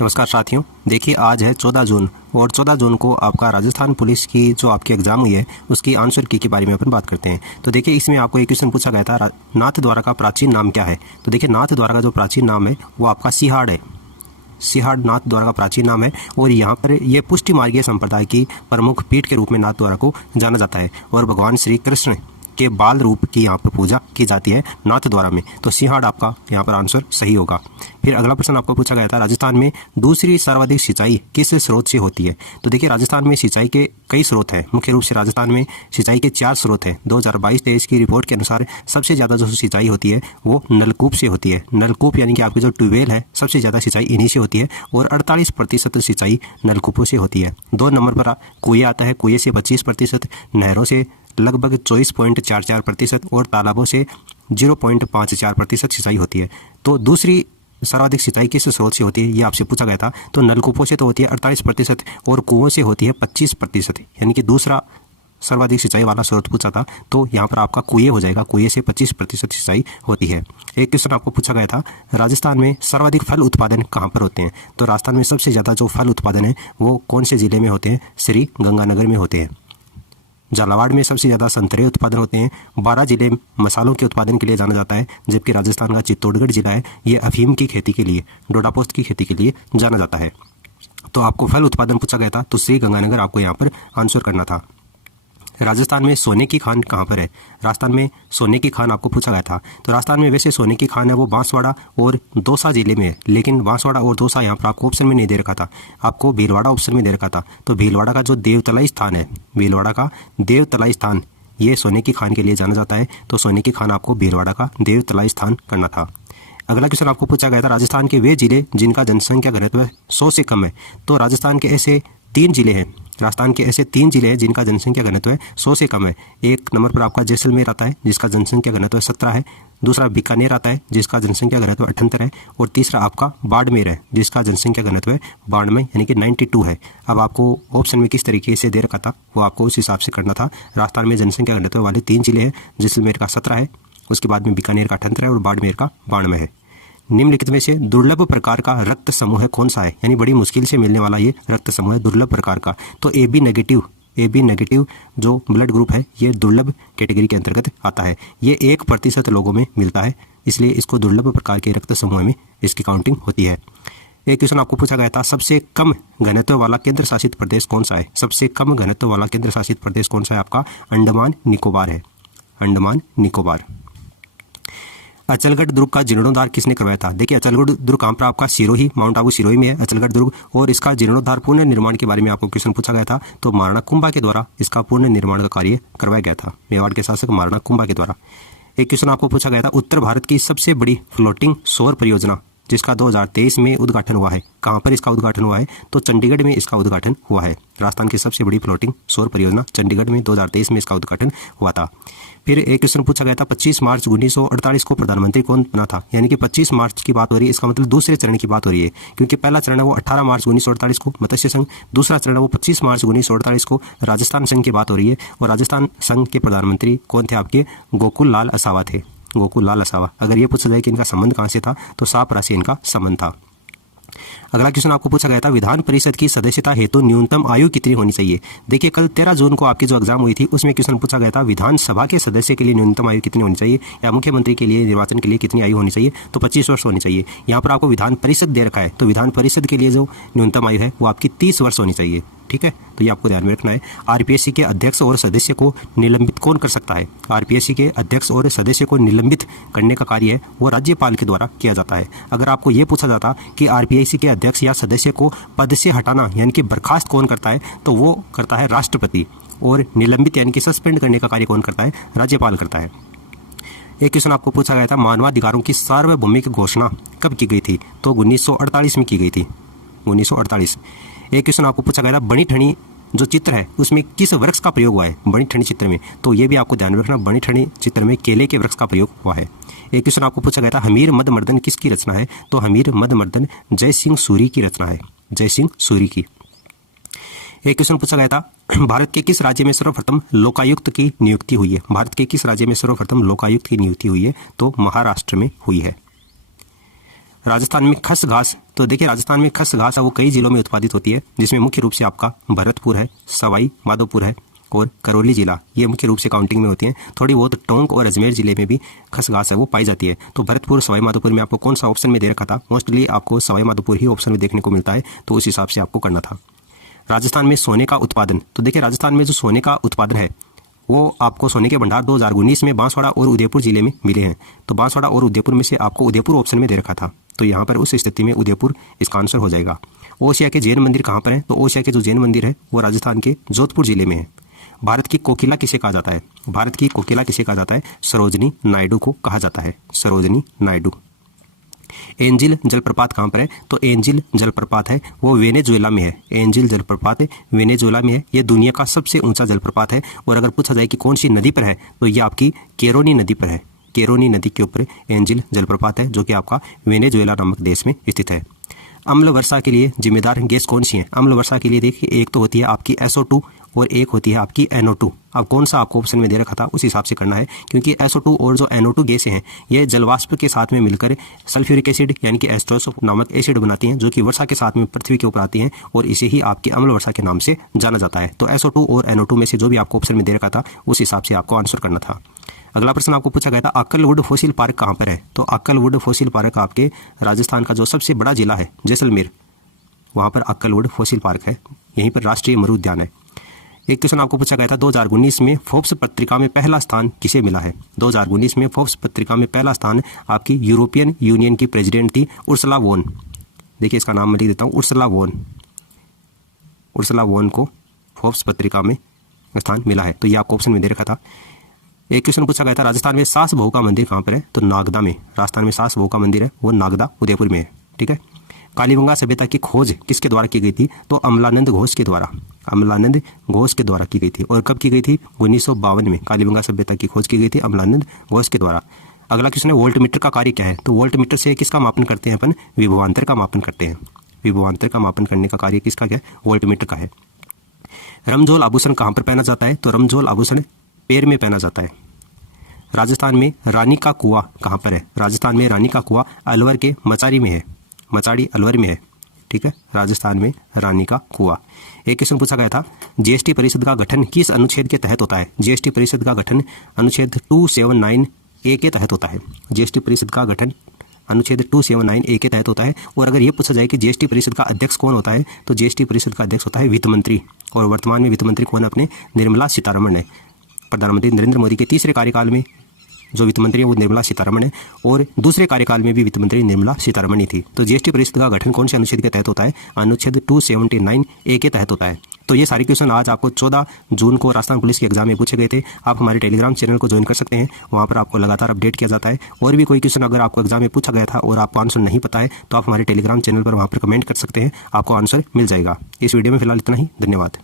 नमस्कार साथियों, देखिए आज है 14 जून और 14 जून को आपका राजस्थान पुलिस की जो आपकी एग्जाम हुई है उसकी आंसर की के बारे में अपन बात करते हैं। तो देखिए इसमें आपको एक क्वेश्चन पूछा गया था, नाथ द्वारा का प्राचीन नाम क्या है। तो देखिए नाथ द्वारा का जो प्राचीन नाम है वो आपका सिहाड़ है। सिहाड़ नाथ द्वारा का प्राचीन नाम है और यहाँ पर ये पुष्टि मार्गीय संप्रदाय की प्रमुख पीठ के रूप में नाथ द्वारा को जाना जाता है और भगवान श्री कृष्ण के बाल रूप की यहाँ पर पूजा की जाती है नाथ द्वारा में। तो सिहाड़ आपका यहाँ पर आंसर सही होगा। फिर अगला प्रश्न आपको पूछा गया था, राजस्थान में दूसरी सर्वाधिक सिंचाई किस स्रोत से होती है। तो देखिए राजस्थान में सिंचाई के कई स्रोत हैं। मुख्य रूप से राजस्थान में सिंचाई के 4 स्रोत हैं। 2022-23 की रिपोर्ट के अनुसार सबसे ज़्यादा जो सिंचाई होती है वो नलकूप से होती है। नलकूप यानी कि आपकी जो ट्यूबवेल है, सबसे ज़्यादा सिंचाई इन्हीं से होती है और 48% सिंचाई नलकूपों से होती है। 2 नंबर पर कुएँ आता है, कुएँ से 25%, नहरों से लगभग 24.44% और तालाबों से 0.54% सिंचाई होती है। तो दूसरी सर्वाधिक सिंचाई किस स्रोत से होती है ये आपसे पूछा गया था। तो नलकूपों से तो होती है 48% और कुओं से होती है 25%, यानी कि दूसरा सर्वाधिक सिंचाई वाला स्रोत पूछा था। तो यहाँ पर आपका कुएं हो जाएगा, कुएं से 25% सिंचाई होती है। एक क्वेश्चन आपको पूछा गया था, राजस्थान में सर्वाधिक फल उत्पादन कहाँ पर होते हैं। तो राजस्थान में सबसे ज़्यादा जो फल उत्पादन है वो कौन से ज़िले में होते हैं, श्री गंगानगर में होते हैं। झालावाड़ में सबसे ज़्यादा संतरे उत्पादन होते हैं। 12 जिले मसालों के उत्पादन के लिए जाना जाता है, जबकि राजस्थान का चित्तौड़गढ़ जिला है ये अफीम की खेती के लिए, डोडा पोस्त की खेती के लिए जाना जाता है। तो आपको फल उत्पादन पूछा गया था तो श्री गंगानगर आपको यहाँ पर आंसर करना था। राजस्थान में सोने की खान कहाँ पर है। राजस्थान में सोने की खान आपको पूछा गया था। तो राजस्थान में वैसे सोने की खान है वो बांसवाड़ा और दौसा जिले में है, लेकिन बांसवाड़ा और दौसा यहाँ पर आपको ऑप्शन में नहीं दे रखा था, आपको भीलवाड़ा ऑप्शन में दे रखा था। तो भीलवाड़ा का जो देवतलाई स्थान है, भीलवाड़ा का देवतलाई स्थान ये सोने की खान के लिए जाना जाता है। तो सोने की खान आपको भीलवाड़ा का देवतलाई स्थान करना था। अगला क्वेश्चन आपको पूछा गया था, राजस्थान के वे जिले जिनका जनसंख्या घनत्व 100 से कम है। तो राजस्थान के ऐसे 3 जिले हैं, राजस्थान के ऐसे 3 जिले हैं जिनका जनसंख्या घनत्व 100 से कम है। एक नंबर पर आपका जैसलमेर आता है जिसका जनसंख्या घनत्व 17 है। दूसरा बीकानेर आता है जिसका जनसंख्या घनत्व 78 है और तीसरा आपका बाड़मेर है जिसका जनसंख्या घनत्व 92 यानी कि 92 है। अब आपको ऑप्शन में किस तरीके से दे रखा था वो आपको उस हिसाब से करना था। राजस्थान में जनसंख्या घनत्व वाले 3 जिले हैं, जैसलमेर का 17 है, उसके बाद में बीकानेर का 78 है और बाड़मेर का 92 है। निम्नलिखित में से दुर्लभ प्रकार का रक्त समूह कौन सा है, यानी बड़ी मुश्किल से मिलने वाला ये रक्त समूह है दुर्लभ प्रकार का। तो ए बी नेगेटिव जो ब्लड ग्रुप है ये दुर्लभ कैटेगरी के अंतर्गत आता है। ये 1% लोगों में मिलता है, इसलिए इसको दुर्लभ प्रकार के रक्त समूह में इसकी काउंटिंग होती है। एक क्वेश्चन आपको पूछा गया था, सबसे कम घनत्व वाला केंद्र शासित प्रदेश कौन सा है। सबसे कम घनत्व वाला केंद्र शासित प्रदेश कौन सा है, आपका अंडमान निकोबार है, अंडमान निकोबार। अचलगढ़ दुर्ग का जीर्णोद्धार किसने करवाया था। देखिए अचलगढ़ दुर्ग कहाँ पर आपका सिरोही, माउंट आबू सिरोही में है अचलगढ़ दुर्ग, और इसका जीर्णोद्धार पूर्ण निर्माण के बारे में आपको क्वेश्चन पूछा गया था। तो महाराणा कुंभा के द्वारा इसका पूर्ण निर्माण का कार्य करवाया गया था, मेवाड़ के शासक महाराणा कुंभा के द्वारा। एक क्वेश्चन आपको पूछा गया था, उत्तर भारत की सबसे बड़ी फ्लोटिंग सौर परियोजना जिसका 2023 में उद्घाटन हुआ है, कहाँ पर इसका उद्घाटन हुआ है। तो चंडीगढ़ में इसका उद्घाटन हुआ है। राजस्थान की सबसे बड़ी फ्लोटिंग सौर परियोजना चंडीगढ़ में 2023 में इसका उद्घाटन हुआ था। फिर एक क्वेश्चन पूछा गया था, 25 मार्च 1948 को प्रधानमंत्री कौन बना था। यानी कि 25 मार्च की बात हो रही है, इसका मतलब दूसरे चरण की बात हो रही है, क्योंकि पहला चरण है वो 18 मार्च 1948 को मत्स्य संघ, दूसरा चरण है वो 25 मार्च 1948 को राजस्थान संघ की बात हो रही है। और राजस्थान संघ के प्रधानमंत्री कौन थे, आपके गोकुल लाल असावा थे, गोकुल लाल असावा। अगर ये पूछा जाए कि इनका संबंध कहाँ से था तो सापरा से इनका संबंध था। अगला क्वेश्चन आपको पूछा गया था, विधान परिषद की सदस्यता हेतु न्यूनतम आयु कितनी होनी चाहिए। देखिए कल 13 जून को आपकी जो एग्जाम हुई थी उसमें क्वेश्चन पूछा गया था, विधानसभा के सदस्य के लिए न्यूनतम आयु कितनी होनी चाहिए या मुख्यमंत्री के लिए निर्वाचन के लिए कितनी आयु होनी चाहिए। तो 25 वर्ष होनी चाहिए। यहाँ पर आपको विधान परिषद दे रखा है, तो विधान परिषद के लिए जो न्यूनतम आयु है वो आपकी 30 वर्ष होनी चाहिए। ठीक है, तो ये आपको ध्यान में रखना है। आरपीएससी के अध्यक्ष और सदस्य को निलंबित कौन कर सकता है। आरपीएससी के अध्यक्ष और सदस्य को निलंबित करने का कार्य है वो राज्यपाल के द्वारा किया जाता है। अगर आपको ये पूछा जाता कि आरपीएससी के अध्यक्ष या सदस्य को पद से हटाना यानी कि बर्खास्त कौन करता है, तो वो करता है राष्ट्रपति, और निलंबित यानी कि सस्पेंड करने का कार्य कौन करता है, राज्यपाल करता है। एक क्वेश्चन आपको पूछा गया था, मानवाधिकारों की सार्वभौमिक घोषणा कब की गई थी। तो 1948 में की गई थी, 1948। एक क्वेश्चन आपको पूछा गया था, बनी ठनी जो चित्र है उसमें किस वृक्ष का प्रयोग हुआ है, बनी ठनी चित्र में। तो ये भी आपको ध्यान में रखना, बनी ठनी चित्र में केले के वृक्ष का प्रयोग हुआ है। एक क्वेश्चन आपको पूछा गया था, हमीर मद मर्दन किसकी रचना है। तो हमीर मद मर्दन जय सिंह सूरी की रचना है, जय सिंह सूरी की। एक क्वेश्चन पूछा गया था, भारत के किस राज्य में सर्वप्रथम लोकायुक्त की नियुक्ति हुई है। भारत के किस राज्य में सर्वप्रथम लोकायुक्त की नियुक्ति हुई है। तो महाराष्ट्र में हुई है। राजस्थान में खस घास, तो देखिए राजस्थान में खस घास है वो कई जिलों में उत्पादित होती है, जिसमें मुख्य रूप से आपका भरतपुर है, सवाई माधोपुर है और करौली जिला, ये मुख्य रूप से काउंटिंग में होती हैं। थोड़ी बहुत टोंक और अजमेर जिले में भी खस घास है वो पाई जाती है। तो भरतपुर सवाई माधोपुर में आपको कौन सा ऑप्शन में दे रखा था? मोस्टली आपको सवाई माधोपुर ही ऑप्शन में देखने को मिलता है, तो उस हिसाब से आपको करना था। राजस्थान में सोने का उत्पादन, तो देखिए राजस्थान में जो सोने का उत्पादन है वो आपको सोने के भंडार 2019 में बांसवाड़ा और उदयपुर जिले में मिले हैं। तो बांसवाड़ा और उदयपुर में से आपको उदयपुर ऑप्शन में दे रखा था, तो यहाँ पर उस स्थिति में उदयपुर इसका आंसर हो जाएगा। ओसिया के जैन मंदिर कहाँ पर है? तो ओसिया के जो जैन मंदिर है वो राजस्थान के जोधपुर जिले में है। भारत की कोकिला किसे कहा जाता है? भारत की कोकिला किसे कहा जाता है? सरोजनी नायडू को कहा जाता है, सरोजनी नायडू। एंजिल जलप्रपात कहाँ पर है? तो एंजिल जलप्रपात है वो वेनेजुएला में है। एंजिल जलप्रपात वेनेजुएला में है। ये दुनिया का सबसे ऊंचा जलप्रपात है। और अगर पूछा जाए कि कौन सी नदी पर है, तो ये आपकी केरोनी नदी पर है। केरोनी नदी के ऊपर एंजिल जलप्रपात है, जो कि आपका वेनेजुएला नामक देश में स्थित है। अम्ल वर्षा के लिए जिम्मेदार गैस कौन सी है? अम्ल वर्षा के लिए देखिए, एक तो होती है आपकी SO2 और एक होती है आपकी NO2। अब कौन सा आपको ऑप्शन में दे रखा था उस हिसाब से करना है, क्योंकि SO2 और जो NO2 गैसें हैं ये जलवाष्प के साथ में मिलकर सल्फ्यूरिक एसिड यानी कि एस्ट्रोसो नामक एसिड बनाती हैं, जो कि वर्षा के साथ में पृथ्वी के ऊपर आती हैं और इसे ही आपकी अम्ल वर्षा के नाम से जाना जाता है। तो SO2 और NO2 में से जो भी आपको ऑप्शन में दे रखा था उस हिसाब से आपको आंसर करना था। अगला प्रश्न आपको पूछा गया था अक्कलवुड फॉसिल पार्क कहाँ पर है? तो अक्कलवुड फॉसिल पार्क आपके राजस्थान का जो सबसे बड़ा जिला है जैसलमेर, वहाँ पर अक्कलवुड फॉसिल पार्क है। यहीं पर राष्ट्रीय मरु उद्यान है। एक क्वेश्चन आपको पूछा गया था 2019 में फोर्ब्स पत्रिका में पहला स्थान किसे मिला है? 2019 में फोर्ब्स पत्रिका में पहला स्थान आपकी यूरोपियन यूनियन की प्रेसिडेंट थी उर्सुला वोन। देखिए इसका नाम मैं लिख देता हूँ, उर्सुला वोन। उर्सुला वोन को फोर्ब्स पत्रिका में स्थान मिला है, तो ये आपको ऑप्शन में दे रखा था। एक क्वेश्चन पूछा गया था राजस्थान में सास बहू का मंदिर कहाँ पर है? तो नागदा में। राजस्थान में सास बहू का मंदिर है वो नागदा उदयपुर में है। ठीक है। कालीबंगा सभ्यता की खोज किसके द्वारा की गई थी? तो अमलानंद घोष के द्वारा। अमलानंद घोष के द्वारा की गई थी। और कब की गई थी? 1952 में कालीबंगा सभ्यता की खोज की गई थी अमलानंद घोष के द्वारा। अगला क्वेश्चन है वोल्ट मीटर का कार्य क्या है? तो वोल्ट मीटर से किसका मापन करते हैं अपन? विभवांतर का मापन करते हैं। विभवांतर का मापन करने का कार्य किसका क्या है? वोल्ट मीटर का है। रमझोल आभूषण कहाँ पर पहना जाता है? तो रमझोल आभूषण पैर में पहना जाता है। राजस्थान में रानी का कुआं कहाँ पर है? राजस्थान में रानी का कुआं अलवर के मचारी में है। मचाड़ी अलवर में है। ठीक है, राजस्थान में रानी का कुआं। एक क्वेश्चन पूछा गया था जीएसटी परिषद का गठन किस अनुच्छेद के तहत होता है? जीएसटी परिषद का गठन अनुच्छेद 279A के तहत होता है। जीएसटी परिषद का गठन अनुच्छेद 279A के तहत होता है। और अगर ये पूछा जाए कि जीएसटी परिषद का अध्यक्ष कौन होता है, तो जीएसटी परिषद का अध्यक्ष होता है वित्त मंत्री। और वर्तमान में वित्त मंत्री कौन अपने? निर्मला सीतारमण है। प्रधानमंत्री नरेंद्र मोदी के तीसरे कार्यकाल में जो वित्त मंत्री है वो निर्मला सीतारमण है, और दूसरे कार्यकाल में भी वित्त मंत्री निर्मला सीतारमण ही थी। तो जीएसटी परिषद का गठन कौन से अनुच्छेद के तहत होता है? अनुच्छेद 279A के तहत होता है। तो ये सारे क्वेश्चन आज आपको 14 जून को राजस्थान पुलिस के एग्जाम में पूछे गए थे। आप हमारे टेलीग्राम चैनल को ज्वाइन कर सकते हैं, वहाँ पर आपको लगातार अपडेट किया जाता है। और भी कोई क्वेश्चन अगर आपको एग्जाम में पूछा गया था और आपको आंसर नहीं पता है, तो आप हमारे टेलीग्राम चैनल पर वहाँ पर कमेंट कर सकते हैं, आपको आंसर मिल जाएगा। इस वीडियो में फिलहाल इतना ही। धन्यवाद।